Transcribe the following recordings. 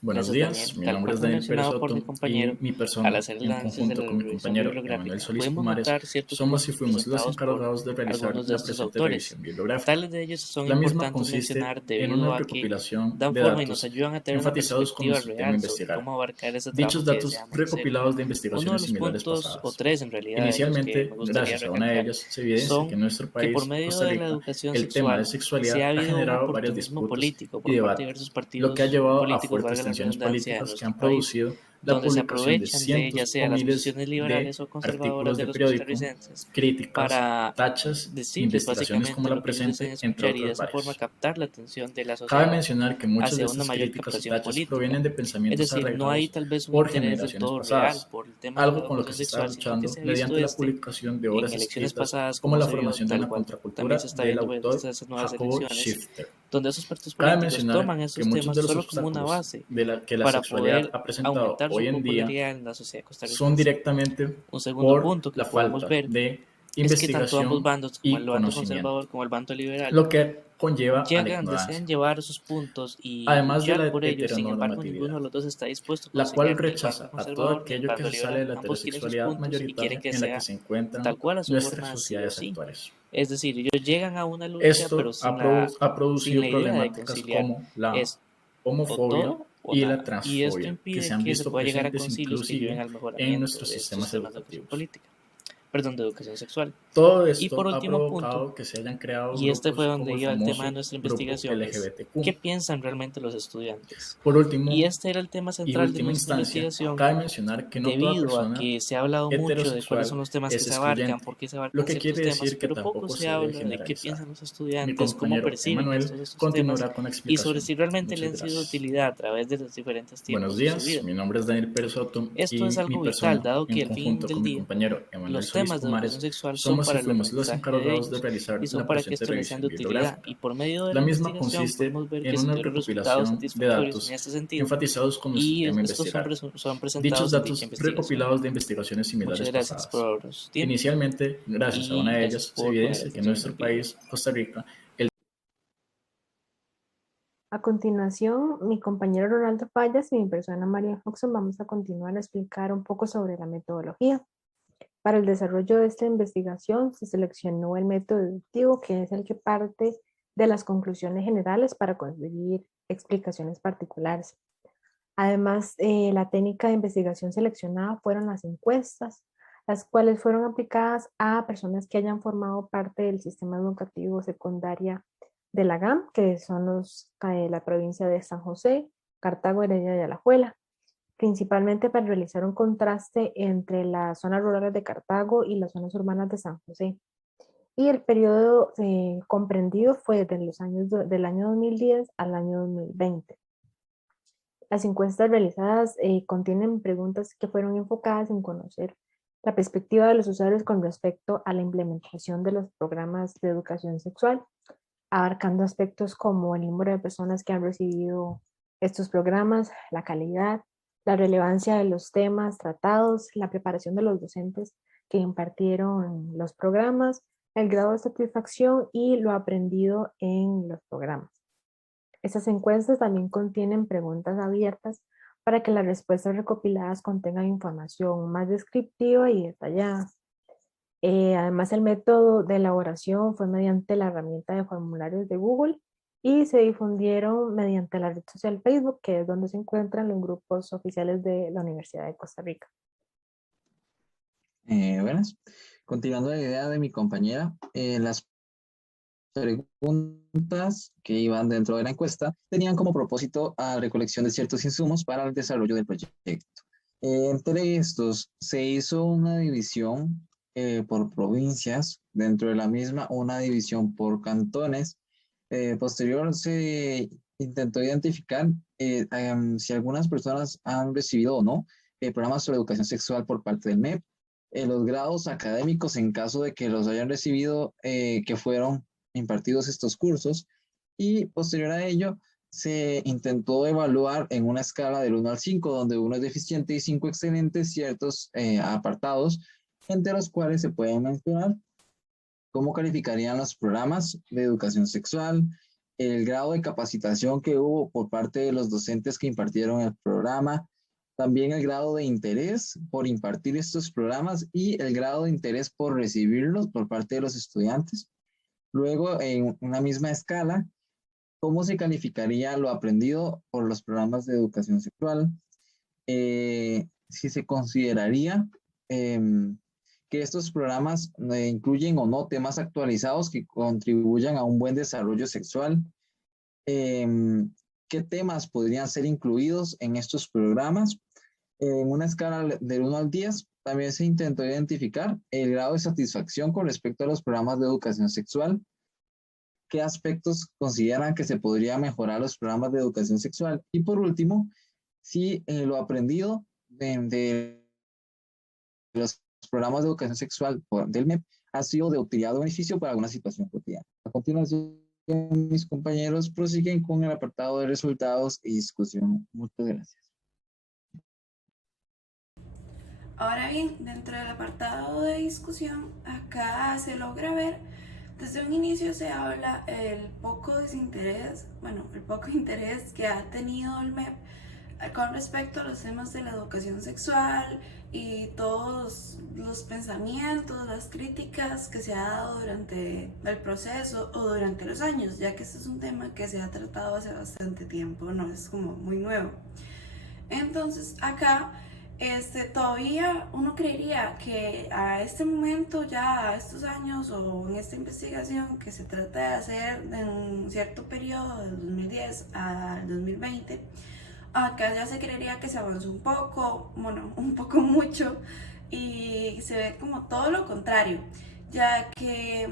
Buenos Gracias, días, Daniel. mi Tal nombre cual es fue Daniel Pérez mencionado por mi Soto y compañero, mi al persona, hacer el en análisis de conjunto la con mi revisión compañero Emanuel bibliográfica, Solís podemos Pumares, notar ciertos somos y puntos fuimos los presentados por encargados de realizar algunos de la estos presente autores. revisión bibliográfica. Tales de ellos son La misma importantes consiste mencionar en una debido a que recopilación dan de forma y nos datos ayudan a tener una enfatizados con perspectiva nuestro tema a real sobre investigar. cómo abarcar ese Dichos trabajo que datos deseamos hacer. recopilados de Uno de investigaciones los similares puntos, o pasadas. tres en realidad, de los que me Inicialmente, gustaría gracias a una de recalcar, ellas, se evidencia que son en nuestro que por país, medio Costa de la Rica, educación el tema de sexual se sexualidad ha ha habido un generado varias oportunismo disputas político y por parte de diversos debates, lo que ha partidos llevado a políticos, fuertes valga la tensiones redundancia, de políticas que nuestro han país, producido la donde se publicación de aprovechan de ya cientos o sea las miles posiciones de liberales o conservadoras artículos de de los periódico, costarricenses críticas, para tachas, decirles investigaciones como básicamente la lo que ellos desean presente, entre escuchar y de otras esa forma varias. captar la atención de la Cabe sociedad mencionar que muchas de hacia una estas mayor críticas y captación tachas política. provienen de Es pensamientos decir, no hay arraigados tal vez un por interés del generaciones todo real pasadas, por el tema de la algo con lo que educación se está sexual, sino que luchando se ha visto mediante la publicación de en obras elecciones escritas pasadas, como como la se vio, formación de tal una cual también se contracultura está del viendo en autor estas nuevas Jacobo elecciones, Schifter. donde esos partidos Cabe políticos mencionar toman que esos muchos de temas los solo como una obstáculos base que la para sexualidad poder ha presentado aumentar su hoy en día popularidad en la sociedad son costarricense. directamente Un segundo por punto que la podemos falta ver de es que tanto ambos investigación bandos, como el y bando conocimiento, conservador como el bando liberal, lo que conlleva a la desean ignorancia, llevar sus puntos y además de luchar la por ellos. Sin embargo, ninguno heteronormatividad, de los dos está dispuesto a la cual considerar ni el bando rechaza a todo conservador ni el aquello que bando se sale de liberal. la Ambos quieren sus heterosexualidad puntos y quieren mayoritaria que en la que sea se encuentran tal cual a su nuestras forma, sí o sociedades sí. actuales. Es decir, ellos llegan a una lucha, pero Esto ha sin producido la idea de problemáticas conciliar. como la Es o homofobia todo o y la nada. Y esto transfobia, que se impide han que se visto pueda llegar a presentes concilios que lleven inclusive al en mejoramiento nuestros de estos sistemas temas de educación educativos. política, perdón, de educación sexual. Todo Y por esto ha último punto, provocado que se hayan creado y este fue grupos donde como el iba el tema de famoso nuestra grupo investigación, es LGBTQ. qué piensan realmente los estudiantes. Por Y último este era el tema y central de última nuestra instancia, investigación, cabe mencionar que no toda debido a persona que se ha hablado mucho de cuáles son heterosexual los temas que es se abarcan, excluyente, por qué se lo abarcan que ciertos quiere temas, decir que pero poco tampoco se se debe habla de qué generalizar. piensan los Mi estudiantes, cómo compañero perciben Emanuel estos temas continuará con la y sobre explicación. si realmente le Muchas han sido de gracias. utilidad a través de los diferentes Buenos tiempos de su días, vida. mi nombre es Daniel Pérez Soto Esto es y mi algo vital, persona, dado en que al fin conjunto del con mi día compañero Emanuel los Solís temas de educación Pumares, sexual son somos y para el fuimos los aprendizaje de encargados de ellos y realizar son la para que presente esto les sean de revisión utilidad. Y bibliográfica. por medio de La la misma investigación consiste pudimos ver en que se una tuvieron resultados recopilación de satisfactorios en datos este sentido enfatizados con nuestro y tema a estos investigar. son Dichos presentados en dicha datos investigación. recopilados de investigaciones Muchas similares gracias pasadas. por su tiempo Inicialmente, gracias a una y de gracias ellas, se por poner evidencia que en atención en el nuestro video. país, Costa Rica, A continuación, mi compañero Ronaldo Fallas y mi persona María Foxon vamos a continuar a explicar un poco sobre la metodología. Para el desarrollo de esta investigación se seleccionó el método deductivo, que es el que parte de las conclusiones generales para conseguir explicaciones particulares. Además, la técnica de investigación seleccionada fueron las encuestas, las cuales fueron aplicadas a personas que hayan formado parte del sistema educativo secundaria de la GAM, que son la provincia de San José, Cartago, Heredia y Alajuela, principalmente para realizar un contraste entre las zonas rurales de Cartago y las zonas urbanas de San José. Y el periodo comprendido fue del año 2010 al año 2020. Las encuestas realizadas contienen preguntas que fueron enfocadas en conocer la perspectiva de los usuarios con respecto a la implementación de los programas de educación sexual, abarcando aspectos como el número de personas que han recibido estos programas, la calidad, la relevancia de los temas tratados, la preparación de los docentes que impartieron los programas, el grado de satisfacción y lo aprendido en los programas. Estas encuestas también contienen preguntas abiertas para que las respuestas recopiladas contengan información más descriptiva y detallada. Además, el método de elaboración fue mediante la herramienta de formularios de Google y se difundieron mediante la red social Facebook, que es donde se encuentran los grupos oficiales de la Universidad de Costa Rica. Buenas. Continuando la idea de mi compañera, las preguntas que iban dentro de la encuesta tenían como propósito la recolección de ciertos insumos para el desarrollo del proyecto. Entre estos se hizo una división por provincias, dentro de la misma una división por cantones. Posterior se intentó identificar si algunas personas han recibido o no programas sobre educación sexual por parte del MEP, los grados académicos en caso de que los hayan recibido, que fueron impartidos estos cursos, y posterior a ello se intentó evaluar en una escala del 1 al 5, donde 1 es deficiente y 5 excelente, ciertos apartados, entre los cuales se pueden mencionar cómo calificarían los programas de educación sexual, el grado de capacitación que hubo por parte de los docentes que impartieron el programa, también el grado de interés por impartir estos programas y el grado de interés por recibirlos por parte de los estudiantes. Luego, en una misma escala, ¿cómo se calificaría lo aprendido por los programas de educación sexual? Si se consideraría que estos programas incluyen o no temas actualizados que contribuyan a un buen desarrollo sexual. ¿Qué temas podrían ser incluidos en estos programas? En una escala del 1 al 10, también se intentó identificar el grado de satisfacción con respecto a los programas de educación sexual. ¿Qué aspectos consideran que se podría mejorar los programas de educación sexual? Y por último, si lo aprendido de los programas de educación sexual del MEP ha sido de utilidad o beneficio para alguna situación cotidiana. A continuación, mis compañeros prosiguen con el apartado de resultados y discusión. Muchas gracias. Ahora bien, dentro del apartado de discusión, acá se logra ver, desde un inicio se habla el poco interés que ha tenido el MEP con respecto a los temas de la educación sexual y todos los pensamientos, las críticas que se ha dado durante el proceso o durante los años, ya que este es un tema que se ha tratado hace bastante tiempo, no es como muy nuevo. Entonces acá todavía uno creería que a este momento, ya a estos años o en esta investigación que se trata de hacer en un cierto periodo del 2010 al 2020, acá ya se creería que se avanzó un poco, bueno, un poco mucho, y se ve como todo lo contrario, ya que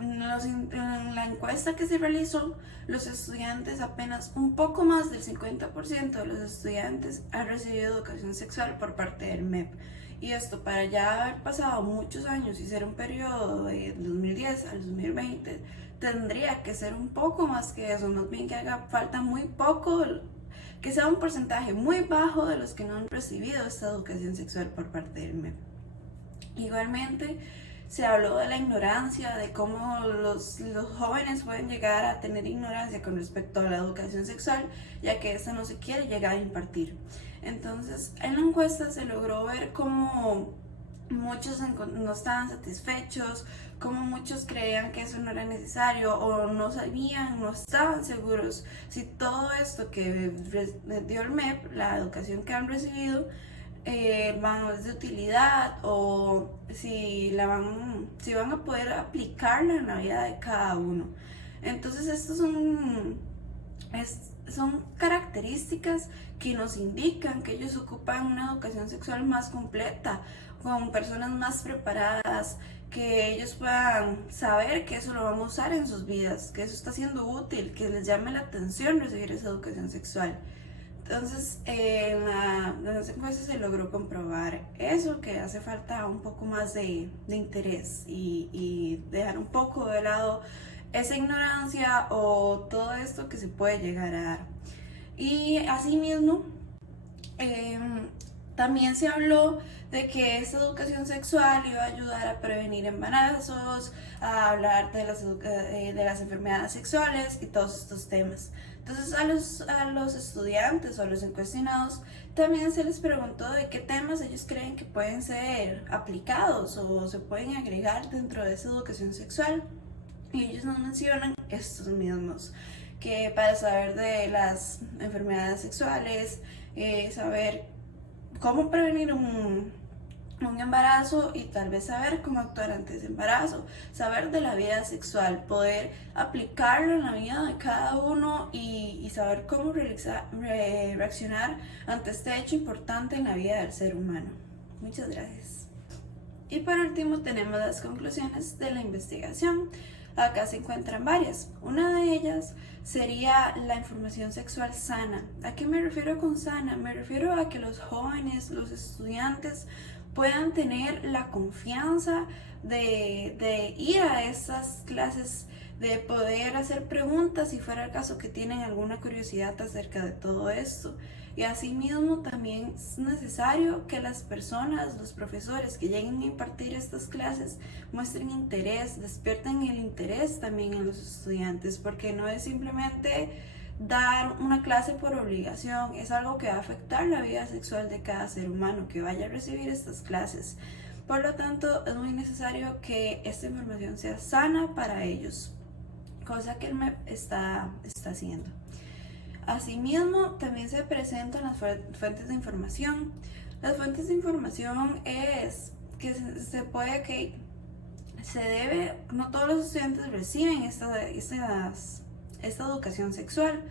en la encuesta que se realizó, los estudiantes, apenas un poco más del 50% de los estudiantes han recibido educación sexual por parte del MEP. Y esto, para ya haber pasado muchos años y ser un periodo de 2010 al 2020, tendría que ser un poco más que eso, más bien que haga falta muy poco, que sea un porcentaje muy bajo de los que no han recibido esta educación sexual por parte del MEP. Igualmente, se habló de la ignorancia, de cómo los jóvenes pueden llegar a tener ignorancia con respecto a la educación sexual, ya que esta no se quiere llegar a impartir. Entonces, en la encuesta se logró ver cómo muchos no estaban satisfechos, cómo muchos creían que eso no era necesario o no sabían, no estaban seguros si todo esto que dio el MEP, la educación que han recibido, es de utilidad o si van a poder aplicarla en la vida de cada uno. Entonces estos son características que nos indican que ellos ocupan una educación sexual más completa, con personas más preparadas, que ellos puedan saber que eso lo van a usar en sus vidas, que eso está siendo útil, que les llame la atención recibir esa educación sexual. Entonces, en las encuestas se logró comprobar eso, que hace falta un poco más de interés y dejar un poco de lado esa ignorancia o todo esto que se puede llegar a dar. Y asimismo, también se habló de que esta educación sexual iba a ayudar a prevenir embarazos, a hablar de las enfermedades sexuales y todos estos temas. Entonces a los estudiantes o a los encuestionados también se les preguntó de qué temas ellos creen que pueden ser aplicados o se pueden agregar dentro de esa educación sexual. Y ellos nos mencionan estos mismos, que para saber de las enfermedades sexuales, saber cómo prevenir un embarazo y tal vez saber cómo actuar antes de embarazo, saber de la vida sexual, poder aplicarlo en la vida de cada uno y saber cómo reaccionar ante este hecho importante en la vida del ser humano. Muchas gracias. Y por último tenemos las conclusiones de la investigación. Acá se encuentran varias. Una de ellas sería la información sexual sana. ¿A qué me refiero con sana? Me refiero a que los jóvenes, los estudiantes puedan tener la confianza de ir a estas clases de poder hacer preguntas si fuera el caso que tienen alguna curiosidad acerca de todo esto. Y asimismo también es necesario que las personas, los profesores que lleguen a impartir estas clases muestren interés, despierten el interés también en los estudiantes, porque no es simplemente dar una clase por obligación, es algo que va a afectar la vida sexual de cada ser humano que vaya a recibir estas clases. Por lo tanto, es muy necesario que esta información sea sana para ellos, cosa que el MEP está haciendo. Asimismo, también se presentan las fuentes de información. Las fuentes de información es que no todos los estudiantes reciben esta educación sexual.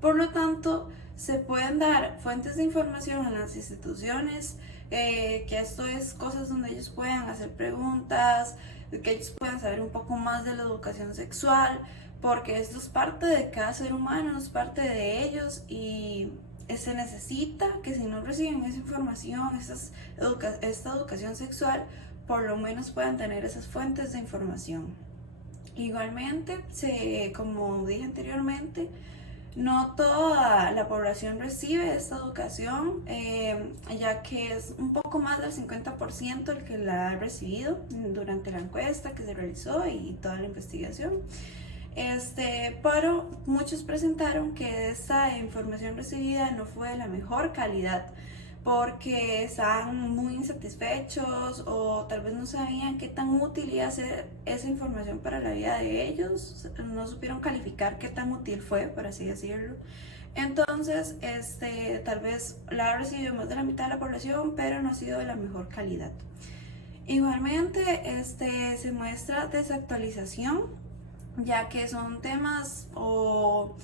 Por lo tanto, se pueden dar fuentes de información en las instituciones, que esto es cosas donde ellos puedan hacer preguntas, que ellos puedan saber un poco más de la educación sexual, porque esto es parte de cada ser humano, es parte de ellos y se necesita que si no reciben esa información, esta educación sexual, por lo menos puedan tener esas fuentes de información. Igualmente, como dije anteriormente, no toda la población recibe esta educación, ya que es un poco más del 50% el que la ha recibido durante la encuesta que se realizó y toda la investigación. Pero muchos presentaron que esta información recibida no fue de la mejor calidad porque estaban muy insatisfechos o tal vez no sabían qué tan útil iba a ser esa información para la vida de ellos, no supieron calificar qué tan útil fue, por así decirlo. Entonces, tal vez la ha recibido más de la mitad de la población, pero no ha sido de la mejor calidad. Igualmente, se muestra desactualización, ya que son temas o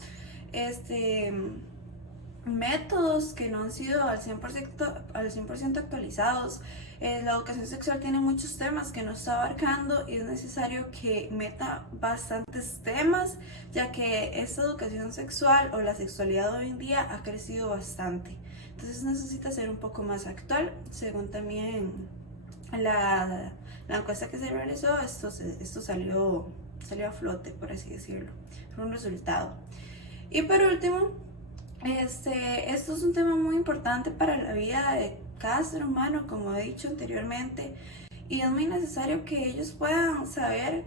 métodos que no han sido al 100% actualizados. La educación sexual tiene muchos temas que no está abarcando y es necesario que meta bastantes temas, ya que esta educación sexual o la sexualidad hoy en día ha crecido bastante. Entonces necesita ser un poco más actual, según también la encuesta que se realizó. Esto salió a flote, por así decirlo, fue un resultado. Y por último, esto es un tema muy importante para la vida de cada ser humano, como he dicho anteriormente, y es muy necesario que ellos puedan saber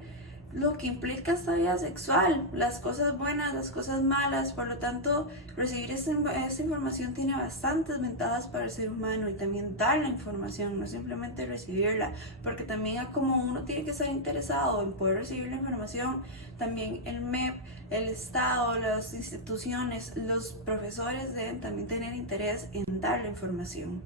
lo que implica esta vida sexual, las cosas buenas, las cosas malas. Por lo tanto, recibir esta información tiene bastantes ventajas para el ser humano, y también dar la información, no simplemente recibirla, porque también como uno tiene que estar interesado en poder recibir la información, también el MEP, el Estado, las instituciones, los profesores deben también tener interés en dar la información.